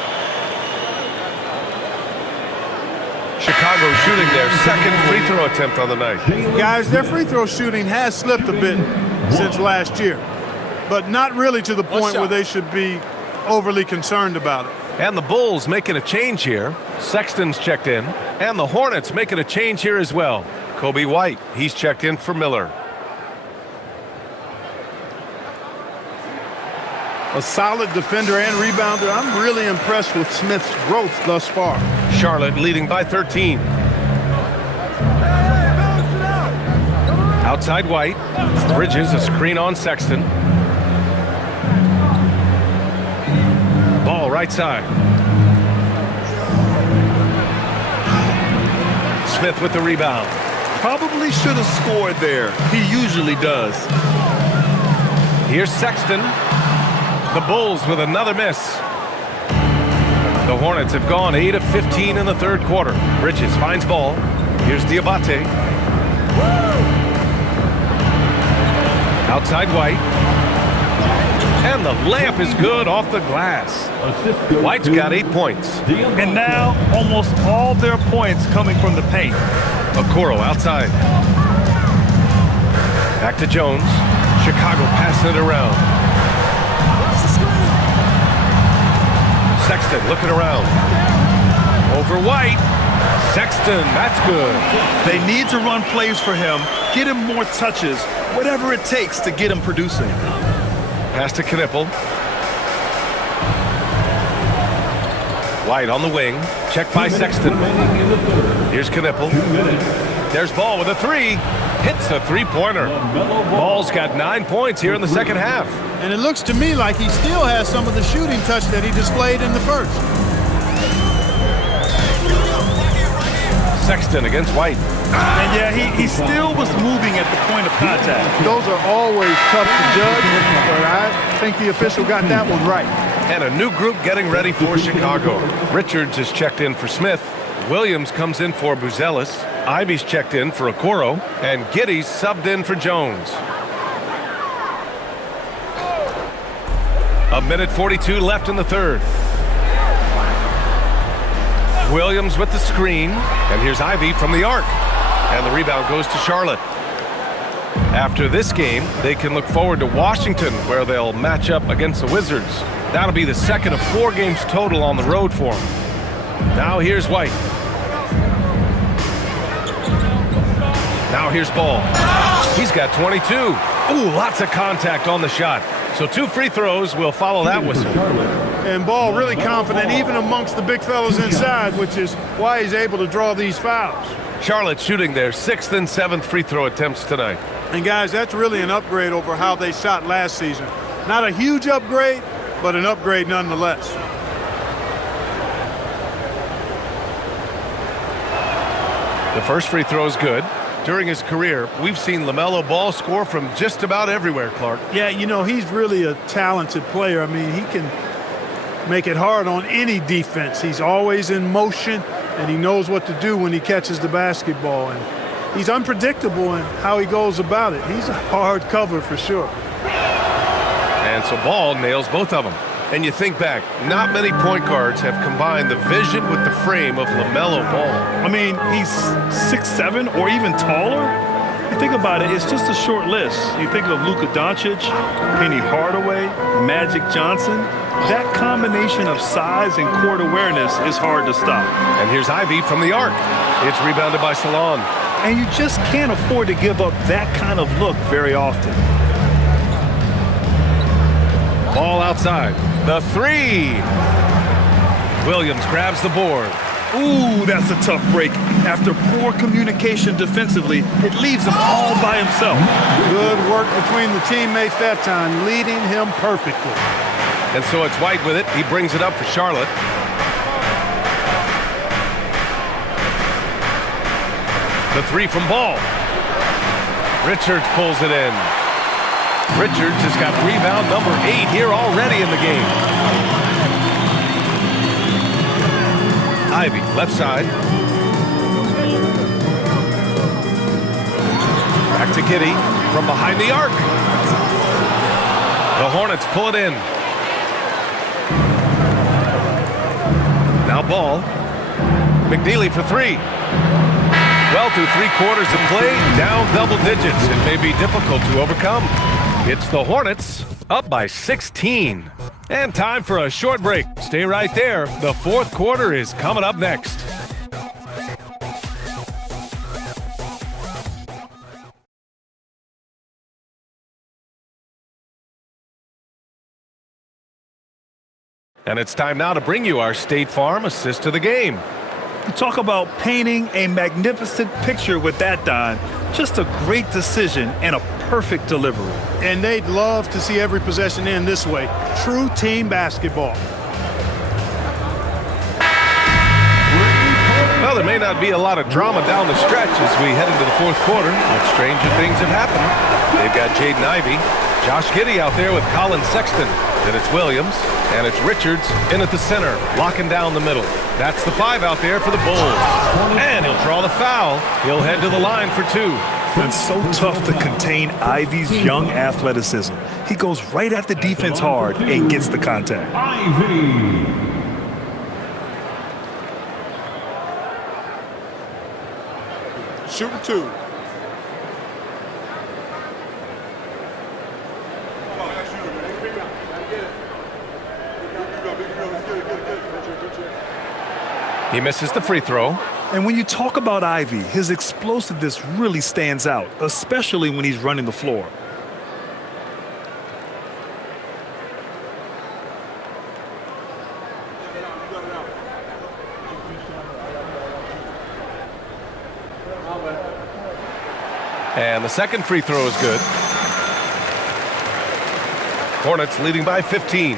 Chicago shooting their 2nd free throw attempt on the night. Guys, their free throw shooting has slipped a bit since last year, but not really to the point where they should be overly concerned about it. And the Bulls making a change here. Sexton's checked in. And the Hornets making a change here as well. Kobe White, he's checked in for Miller. A solid defender and rebounder. I'm really impressed with Smith's growth thus far. Charlotte leading by 13. Outside White. Bridges, a screen on Sexton. Ball right side. Smith with the rebound. Probably should have scored there. He usually does. Here's Sexton. The Bulls with another miss. The Hornets have gone 8 of 15 in the third quarter. Bridges finds ball. Here's Diabate. Outside White. And the layup is good off the glass. White's got 8 points. And now almost all their points coming from the paint. Okoro outside. Back to Jones. Chicago passing it around. Sexton looking around. Over White. Sexton, that's good. They need to run plays for him, get him more touches, whatever it takes to get him producing. Pass to Knippel. White on the wing. Check by Sexton. Here's Knippel. There's Ball with a three. Hits a three-pointer. Ball's got 9 points here in the second half. And it looks to me like he still has some of the shooting touch that he displayed in the first. Sexton against White. And yeah, he still was moving at the point of contact. Those are always tough to judge, but I think the official got that one right. And a new group getting ready for Chicago. Richards is checked in for Smith. Williams comes in for Buzelis. Ivy's checked in for Okoro. And Giddey's subbed in for Jones. A minute 42 left in the third. Williams with the screen. And here's Ivy from the arc. And the rebound goes to Charlotte. After this game, they can look forward to Washington, where they'll match up against the Wizards. That'll be the second of 4 games total on the road for them. Now here's White. Now here's Ball. He's got 22. Ooh, lots of contact on the shot. So 2 free throws will follow that whistle. And Ball really confident even amongst the big fellas inside, which is why he's able to draw these fouls. Charlotte shooting their 6th and 7th free throw attempts tonight. And guys, that's really an upgrade over how they shot last season. Not a huge upgrade, but an upgrade nonetheless. The first free throw is good. During his career, we've seen LaMelo Ball score from just about everywhere, Clark. Yeah, you know, he's really a talented player. I mean, he can make it hard on any defense. He's always in motion, and he knows what to do when he catches the basketball. And he's unpredictable in how he goes about it. He's a hard cover for sure. And so Ball nails both of them. And you think back, not many point guards have combined the vision with the frame of LaMelo Ball. I mean, he's 6'7" or even taller. You think about it, it's just a short list. You think of Luka Doncic, Penny Hardaway, Magic Johnson. That combination of size and court awareness is hard to stop. And here's Ivy from the arc. It's rebounded by Salon. And you just can't afford to give up that kind of look very often. Ball outside. The three. Williams grabs the board. Ooh, that's a tough break. After poor communication defensively, it leaves him all by himself. Good work between the teammates that time, leading him perfectly. And so it's White with it. He brings it up for Charlotte. The three from Ball. Richards pulls it in. Richards has got rebound number 8 here already in the game. Ivy, left side. Back to Giddey from behind the arc. The Hornets pull it in. Now Ball. McNeely for 3. Well, through 3 quarters of play, down double digits. It may be difficult to overcome. It's the Hornets up by 16. And time for a short break. Stay right there. The 4th quarter is coming up next. And it's time now to bring you our State Farm assist to the game. Talk about painting a magnificent picture with that dime. Just a great decision and a perfect delivery. And they'd love to see every possession end this way. True team basketball. Well, there may not be a lot of drama down the stretch as we head into the 4th quarter, but stranger things have happened. They've got Jaden Ivey, Josh Giddey out there with Colin Sexton. Then it's Williams, and it's Richards in at the center, locking down the middle. That's the 5 out there for the Bulls. And he'll draw the foul. He'll head to the line for 2. It's so tough to contain Ivy's young athleticism. He goes right at the defense hard and gets the contact. Ivy. Shooting 2. He misses the free throw. And when you talk about Ivy, his explosiveness really stands out, especially when he's running the floor. And the second free throw is good. Hornets leading by 15.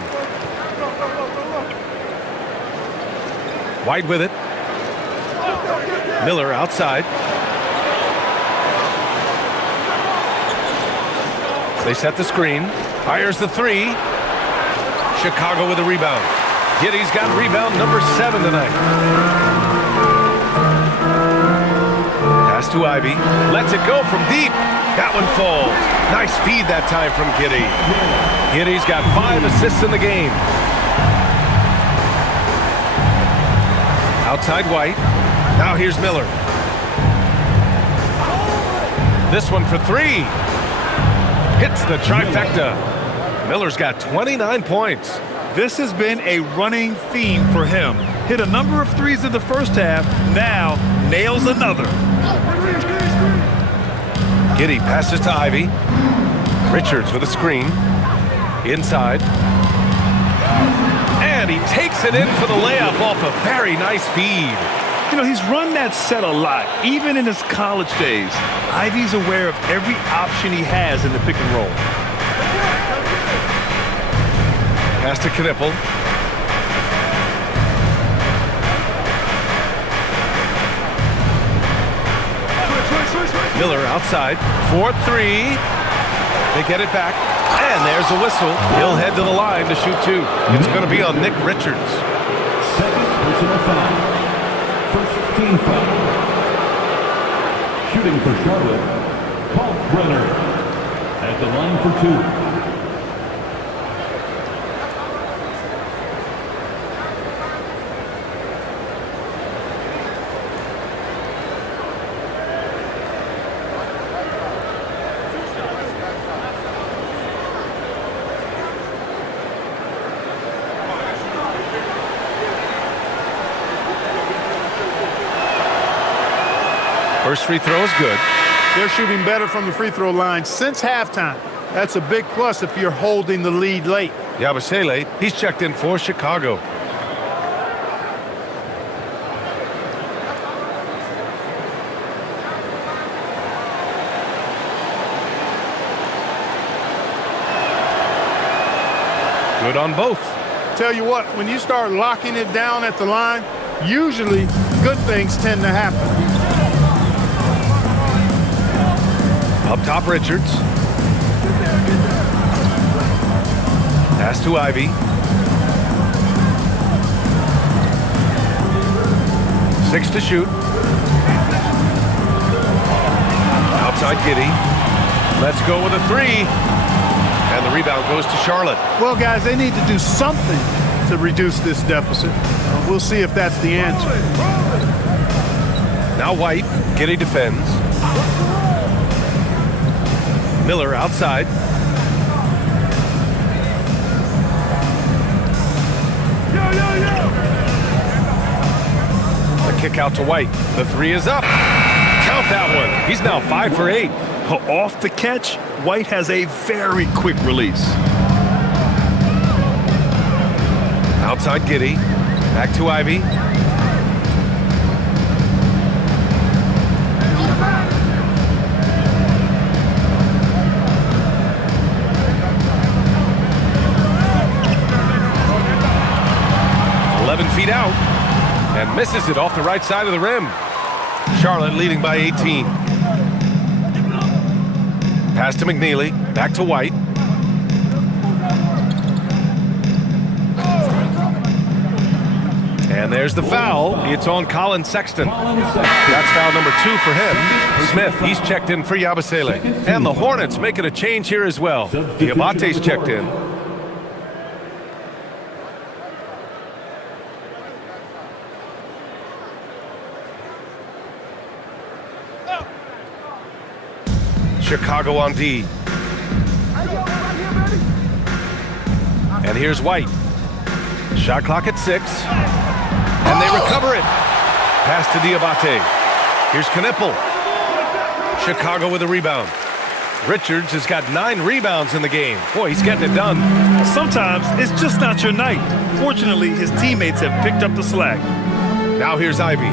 White with it. Miller outside. They set the screen. Fires the 3. Chicago with a rebound. Giddey's got rebound number 7 tonight. Pass to Ivy. Lets it go from deep. That one falls. Nice feed that time from Giddey. Giddey's got 5 assists in the game. Outside White. Now here's Miller. This one for 3. Hits the trifecta. Miller's got 29 points. This has been a running theme for him. Hit a number of 3s in the first half. Now nails another. Giddey passes to Ivy. Richards with a screen. Inside. And he takes it in for the layup off a very nice feed. You know, he's run that set a lot, even in his college days. Ivy's aware of every option he has in the pick and roll. Pass to Knippel. Miller outside. 4-3. They get it back. And there's a whistle. He'll head to the line to shoot 2. It's going to be on Nick Richards. Second personal foul. First team foul. Shooting for Charlotte, Kalkbrenner at the line for 2. First free throw is good. They're shooting better from the free throw line since halftime. That's a big plus if you're holding the lead late. Yabusele, he's checked in for Chicago. Good on both. Tell you what, when you start locking it down at the line, usually good things tend to happen. Up top, Richards. Pass to Ivy. Six to shoot. Outside Giddey. Let's go with a 3. And the rebound goes to Charlotte. Well, guys, they need to do something to reduce this deficit. We'll see if that's the answer. Now White. Giddey defends. Miller outside. The kick out to White. The 3 is up. Count that one. He's now 5 for 8. Off the catch, White has a very quick release. Outside Giddey. Back to Ivy. Feet out and misses it off the right side of the rim. Charlotte leading by 18. Pass to McNeely. Back to White. And there's the foul. It's on Colin Sexton. That's foul number 2 for him. Smith, he's checked in for Yabusele. And the Hornets making a change here as well. Diabate's checked in. Chicago on D. And here's White. Shot clock at 6. And they recover it. Pass to Diabate. Here's Knipple. Chicago with a rebound. Richards has got 9 rebounds in the game. Boy, he's getting it done. Sometimes it's just not your night. Fortunately, his teammates have picked up the slack. Now here's Ivy.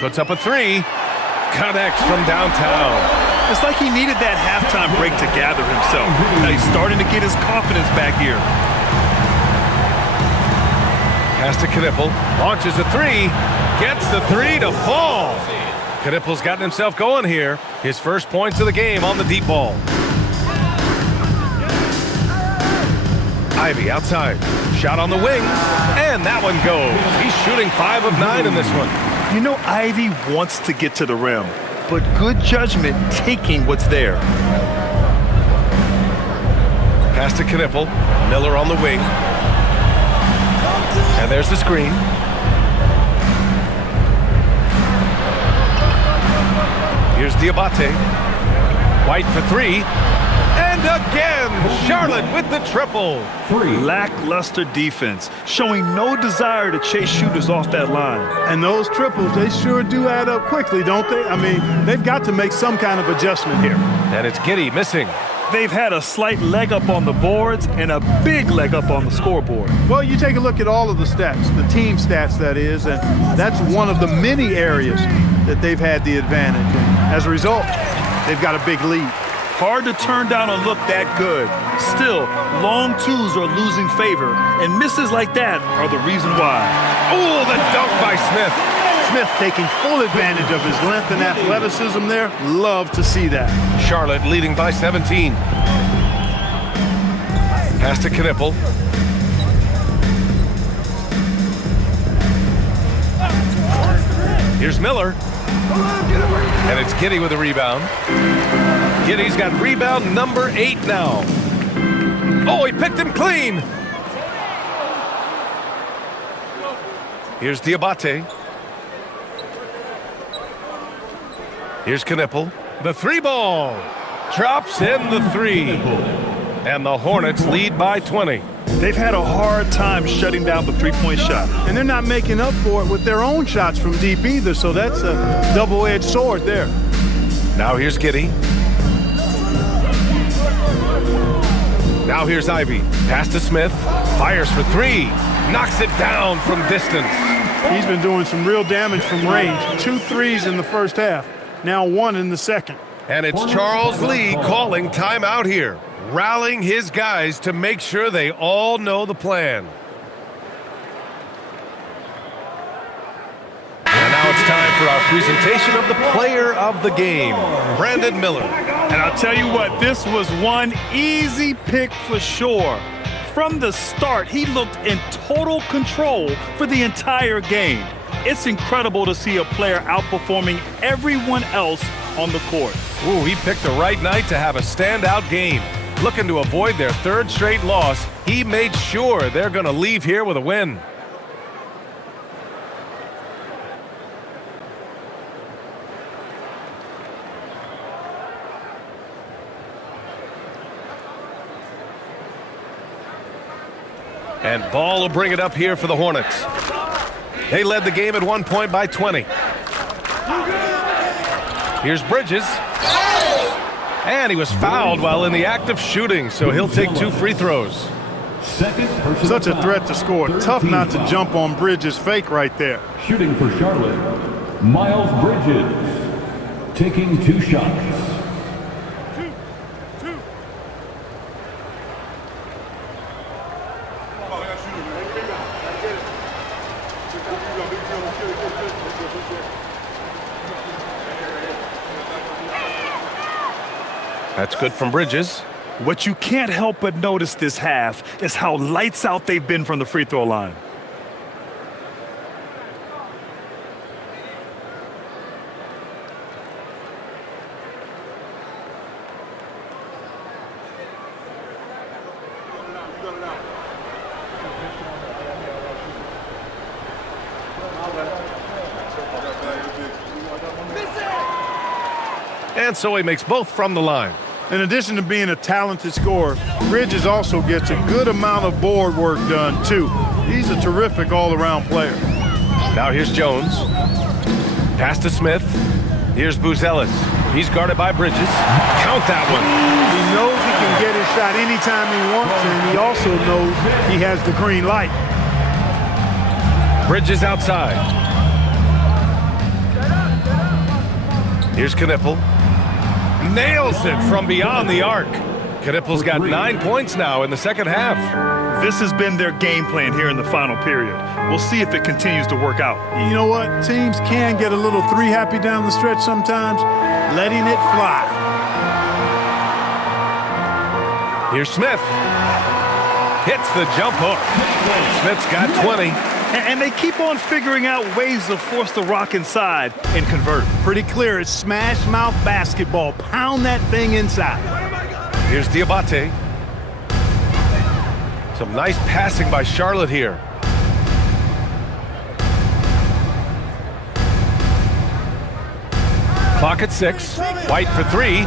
Puts up a 3. Connects from downtown. It's like he needed that halftime break to gather himself. Now he's starting to get his confidence back here. Pass to Knipple. Launches a 3. Gets the 3 to fall. Knipple's gotten himself going here. His first points of the game on the deep ball. Ivy outside. Shot on the wing. And that one goes. He's shooting 5 of 9 in this one. You know, Ivy wants to get to the rim, but good judgment taking what's there. Pass to Knipple. Miller on the wing. And there's the screen. Here's Diabate. White for 3. And again, Charlotte with the triple. Lackluster defense, showing no desire to chase shooters off that line. And those triples, they sure do add up quickly, don't they? I mean, they've got to make some kind of adjustment here. And it's Giddey missing. They've had a slight leg up on the boards and a big leg up on the scoreboard. Well, you take a look at all of the stats, the team stats that is, and that's one of the many areas that they've had the advantage. And as a result, they've got a big lead. Hard to turn down a look that good. Still, long twos are losing favor, and misses like that are the reason why. Oh, the dunk by Smith. Smith taking full advantage of his length and athleticism there. Love to see that. Charlotte leading by 17. Pass to Knipple. Here's Miller. And it's Giddey with a rebound. Giddey's got rebound number 8 now. Oh, he picked him clean. Here's Diabate. Here's Knipple. The 3 ball. Drops in the 3. And the Hornets lead by 20. They've had a hard time shutting down the three-point shot. And they're not making up for it with their own shots from deep either, so that's a double-edged sword there. Now here's Giddey. Now here's Ivy. Pass to Smith. Fires for 3. Knocks it down from distance. He's been doing some real damage from range. 2 threes in the first half. Now 1 in the second. And it's Charles Lee calling timeout here, rallying his guys to make sure they all know the plan. And now it's time for our presentation of the player of the game, Brandon Miller. And I'll tell you what, this was one easy pick for sure. From the start, he looked in total control for the entire game. It's incredible to see a player outperforming everyone else on the court. Ooh, he picked the right night to have a standout game. Looking to avoid their 3rd straight loss, he made sure they're going to leave here with a win. And Ball will bring it up here for the Hornets. They led the game at one point by 20. Here's Bridges. And he was fouled while in the act of shooting, so he'll take 2 free throws. Such a threat to score. Tough not to jump on Bridges' fake right there. Shooting for Charlotte, Miles Bridges, taking 2 shots. That's good from Bridges. What you can't help but notice this half is how lights out they've been from the free throw line. And so he makes both from the line. In addition to being a talented scorer, Bridges also gets a good amount of board work done, too. He's a terrific all-around player. Now here's Jones. Pass to Smith. Here's Buzelis. He's guarded by Bridges. Count that one. He knows he can get his shot anytime he wants, and he also knows he has the green light. Bridges outside. Here's Knippel. Nails it from beyond the arc. Knippel's got 9 points now in the second half. This has been their game plan here in the final period. We'll see if it continues to work out. You know what? Teams can get a little three happy down the stretch sometimes, letting it fly. Here's Smith. Hits the jump hook. Smith's got 20. And they keep on figuring out ways to force the rock inside and convert. Pretty clear. It's smash mouth basketball. Pound that thing inside. Here's Diabate. Some nice passing by Charlotte here. Clock at 6. White for 3.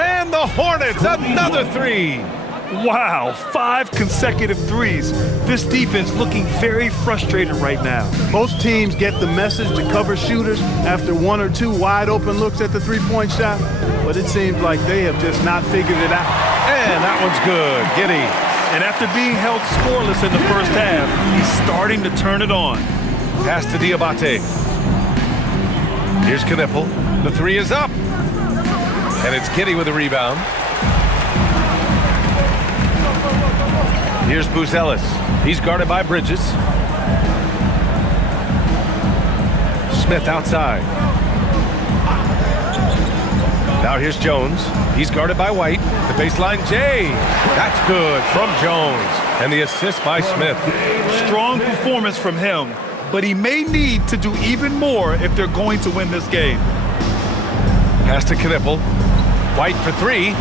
And the Hornets, another 3. Wow, 5 consecutive threes. This defense looking very frustrated right now. Most teams get the message to cover shooters after 1 or 2 wide open looks at the three-point shot, but it seems like they have just not figured it out. And that one's good. Giddy. And after being held scoreless in the first half, he's starting to turn it on. Pass to Diabate. Here's Knippel. The 3 is up. And it's Giddy with a rebound. Here's Buzelis. He's guarded by Bridges. Smith outside. Now here's Jones. He's guarded by White. The baseline J. That's good from Jones. And the assist by Smith. Strong performance from him, but he may need to do even more if they're going to win this game. Pass to Knippel. White for 3.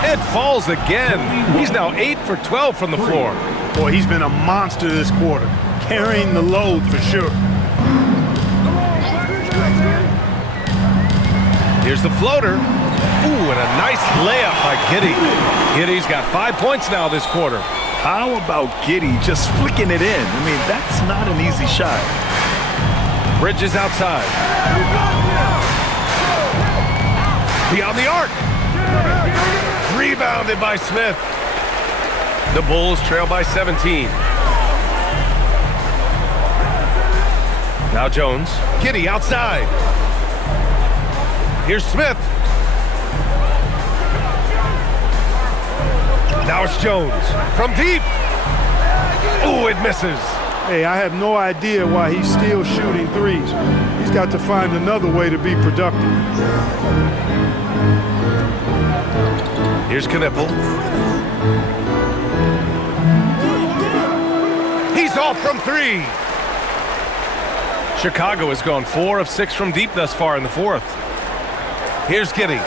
It falls again. He's now 8 for 12 from the floor. Boy, he's been a monster this quarter, carrying the load for sure. Here's the floater. Ooh, and a nice layup by Giddy. Giddy's got 5 points now this quarter. How about Giddy just flicking it in? I mean, that's not an easy shot. Bridges outside. Beyond the arc. Rebounded by Smith. The Bulls trail by 17. Now Jones. Giddy outside. Here's Smith. Now it's Jones. From deep. Ooh, it misses. Hey, I have no idea why he's still shooting threes. He's got to find another way to be productive. Here's Knippel. He's off from 3. Chicago has gone 4 of 6 from deep thus far in the fourth. Here's Giddy.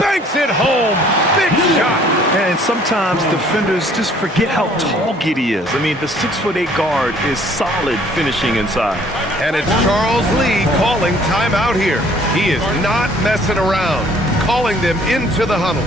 Banks it home. Big shot. And sometimes defenders just forget how tall Giddy is. I mean, the 6'8" guard is solid finishing inside. And it's Charles Lee calling timeout here. He is not messing around, calling them into the huddle.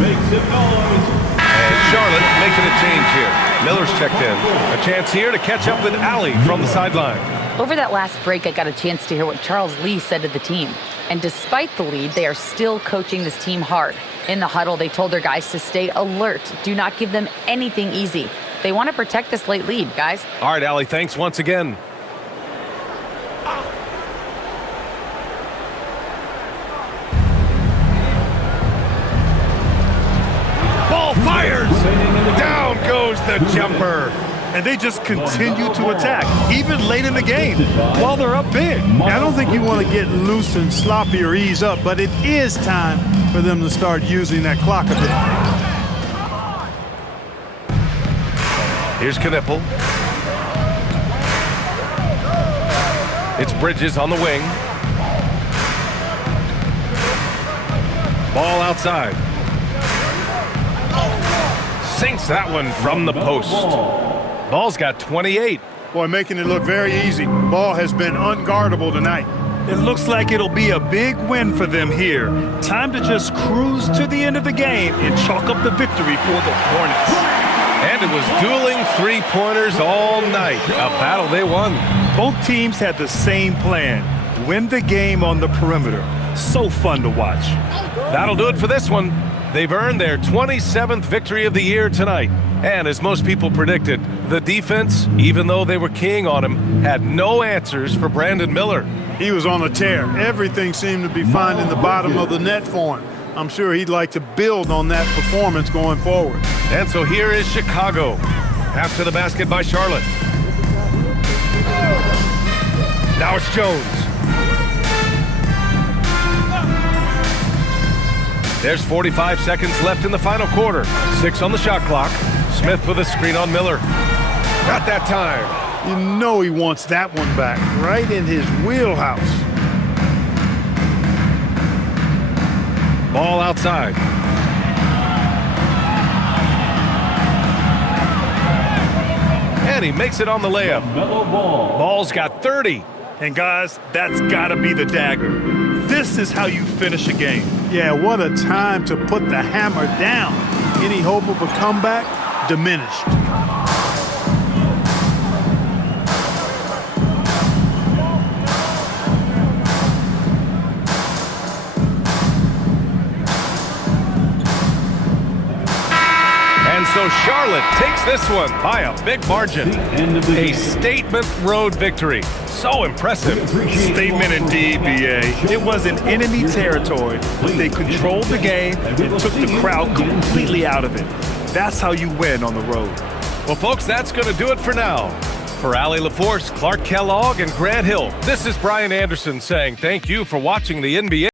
Make some noise. And Charlotte making a change here. Miller's checked in. A chance here to catch up with Allie from the sideline. Over that last break, I got a chance to hear what Charles Lee said to the team. And despite the lead, they are still coaching this team hard. In the huddle, they told their guys to stay alert. Do not give them anything easy. They want to protect this late lead, guys. All right, Allie, thanks once again. Ball fires. Down goes the jumper. and they just continue to attack, even late in the game, while they're up big. I don't think you want to get loose and sloppy or ease up, but it is time for them to start using that clock a bit. Here's Knipple. It's Bridges on the wing. Ball outside. Sinks that one from the post. Ball's got 28. Boy, making it look very easy. Ball has been unguardable tonight. It looks like it'll be a big win for them here. Time to just cruise to the end of the game and chalk up the victory for the Hornets. And it was dueling three-pointers all night. A battle they won. Both teams had the same plan. Win the game on the perimeter. So fun to watch. That'll do it for this one. They've earned their 27th victory of the year tonight. And as most people predicted, the defense, even though they were keying on him, had no answers for Brandon Miller. He was on a tear. Everything seemed to be fine in the bottom of the net for him. I'm sure he'd like to build on that performance going forward. And so here is Chicago. After the basket by Charlotte. Now it's Jones. There's 45 seconds left in the final quarter. 6 on the shot clock. Smith with a screen on Miller. Not that time. You know he wants that one back, right in his wheelhouse. Ball outside. And he makes it on the layup. Ball's got 30. And guys, that's gotta be the dagger. This is how you finish a game. Yeah, what a time to put the hammer down. Any hope of a comeback? Diminished. And so Charlotte takes this one by a big margin. A statement road victory. So impressive. Statement indeed, BA. It was in enemy territory, but they controlled the game and took the crowd completely out of it. That's how you win on the road. Well, folks, that's going to do it for now. For Allie LaForce, Clark Kellogg, and Grant Hill, this is Brian Anderson saying thank you for watching the NBA.